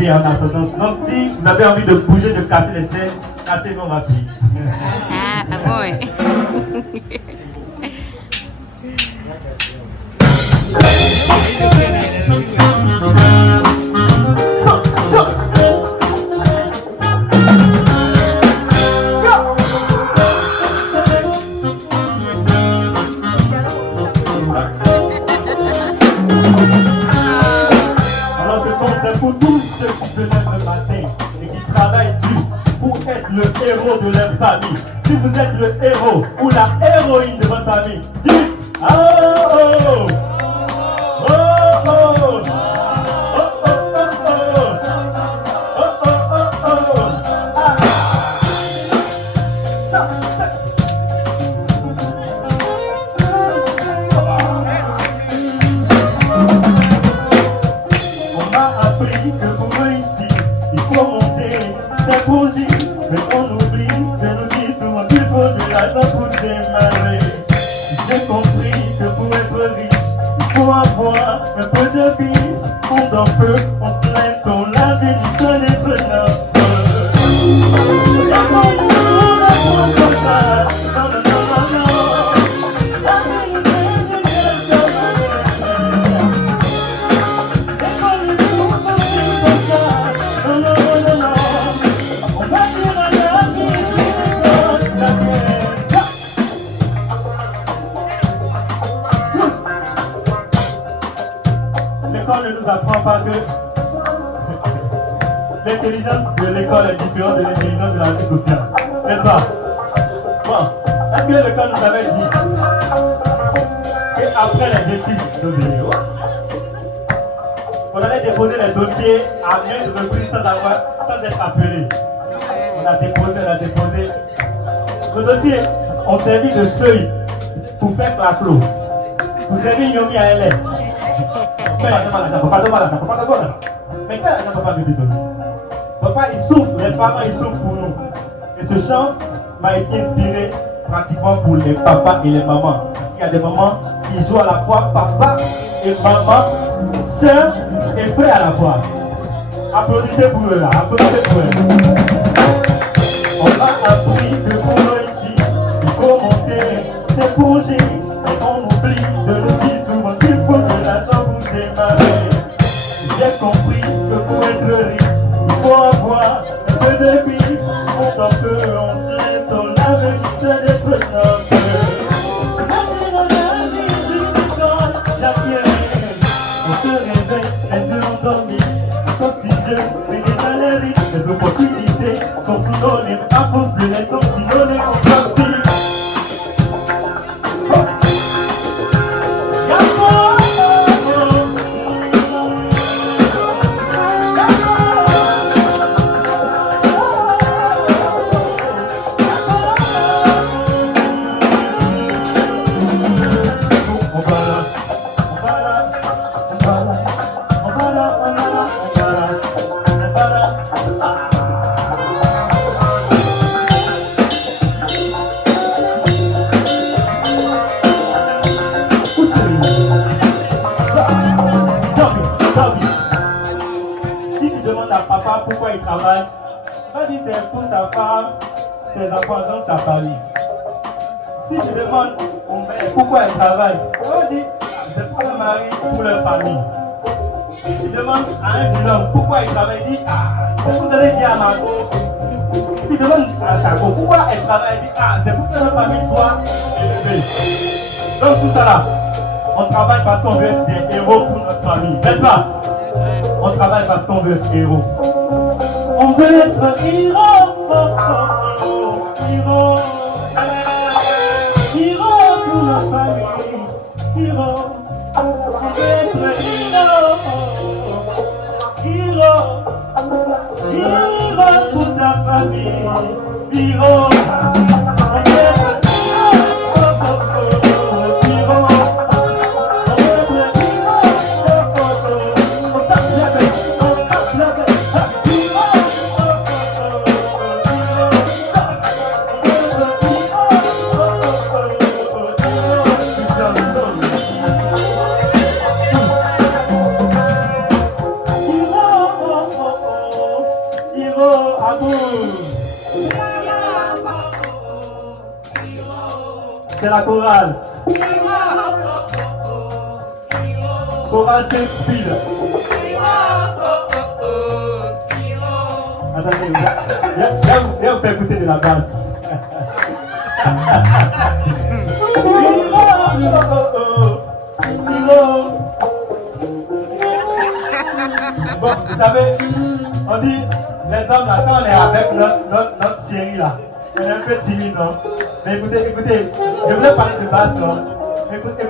Et en ascendance. Donc si vous avez envie de bouger, de casser les chaînes, cassez-nous, on va plus. Ah bon. Alors c'est pour tous ceux qui se lèvent le matin et qui travaillent dur pour être le héros de leur famille. Si vous êtes le héros ou la héroïne de votre famille, dites oh oh oh oh oh on m'a appris que pour réussir, il faut monter ses projets. Mais on oublie de nous dire souvent qu'il faut de l'argent pour démarrer. J'ai compris que pour être riche, il faut avoir un peu de bif. On en peut, on se lève dans la vie, nous donne être notre. L'école ne nous apprend pas que l'intelligence de l'école est différente de l'intelligence de la vie sociale. N'est-ce pas? Bon, est-ce que l'école nous avait dit qu'après les études, nos élèves, on allait déposer les dossiers à maintes reprises sans être appelé. On a déposé. Le dossier, on servit de feuille pour faire claclo. Vous servir Yomi à LR. Mais quel argent papa nous donne? Papa il souffre, les parents ils souffrent pour nous. Et ce chant m'a été inspiré pratiquement pour les papas et les mamans. Parce qu'il y a des mamans qui jouent à la fois papa et maman, soeur et frère à la fois. Applaudissez pour eux là, applaudissez pour eux. On m'a appris que pour réussir, il faut monter ses projets. Et on oublie de nous dire souvent qu'il faut de l'argent pour démarrer. J'ai compris que pour être riche, il faut avoir un peu de bif. On en peut, on se lève dans l'avenir d'être notre. Maintenant dans la vie du besoin, j'appelle. On se réveille, les yeux endormis. Encore si jeune, mais déjà les riches. Les opportunités sont synonymes à cause de les antinonymes en principe. Si tu demandes à papa pourquoi il travaille, il va dire c'est pour sa femme, ses enfants, donc sa famille. Si tu demandes au mère pourquoi il travaille, il va dire c'est pour le mari, pour leur famille. Si tu demandes à un jeune homme pourquoi il travaille, il dit c'est pour donner dire à Margot. Si tu demandes à Tago pourquoi elle travaille, il dit c'est pour que notre famille soit élevée. Donc tout ça là, on travaille parce qu'on veut être des héros pour notre famille, n'est-ce pas? On travaille parce qu'on veut être héros. On veut être héros, héros, héros pour notre famille, héros. On veut être héros pour ta famille, héros. Amour. C'est la chorale. Chorale Saint-Speed. Attendez, viens vous faire écouter de la basse. Bon, vous savez, on dit, les hommes là, quand on est avec notre chérie là, on est un peu timide, non? Mais écoutez, je voulais parler de basse, non? Écoutez.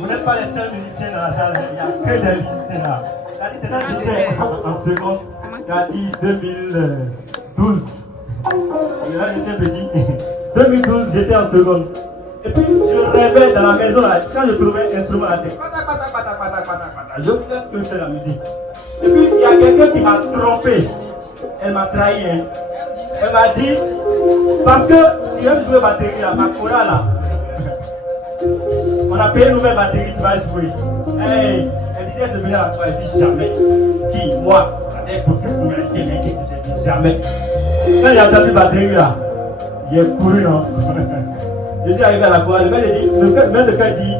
Vous n'êtes pas les seuls musiciens dans la salle, il n'y a que des musiciens là. J'étais en seconde, j'ai dit 2012. Là, je suis un petit. 2012, j'étais en seconde. Et puis, je rêvais dans la maison là, quand je trouvais un instrument là, c'est je voulais que faire la musique. Et puis, il y a quelqu'un qui m'a trompé. Elle m'a trahi. Hein. Elle m'a dit, parce que si j'aime jouer batterie là, ma chorale là, on a payé une nouvelle batterie, tu vas jouer. Hey, elle disait de venir à toi, elle dit jamais. Qui? Moi? Elle dit jamais. Quand j'ai entendu batterie là, j'ai couru, non? Je suis arrivé à la chorale, le maître de chœur dit,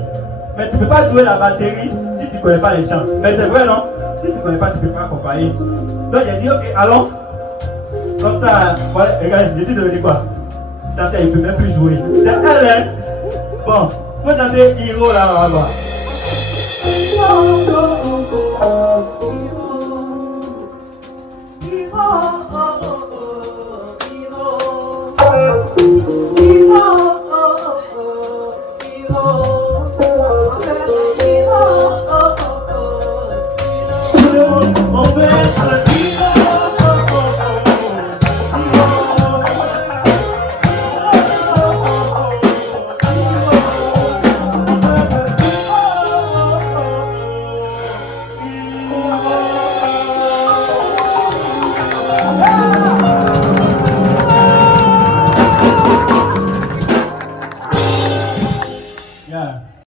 mais tu ne peux pas jouer la batterie si tu ne connais pas les chants. Mais c'est vrai, non? Si tu ne connais pas, tu ne peux pas accompagner. Donc j'ai dit, ok, allons. Comme ça, voilà, regarde, je suis devenu quoi? Chanter, il ne peut même plus jouer. C'est elle, hein? Bon, faut chanter Hiro là, là-bas.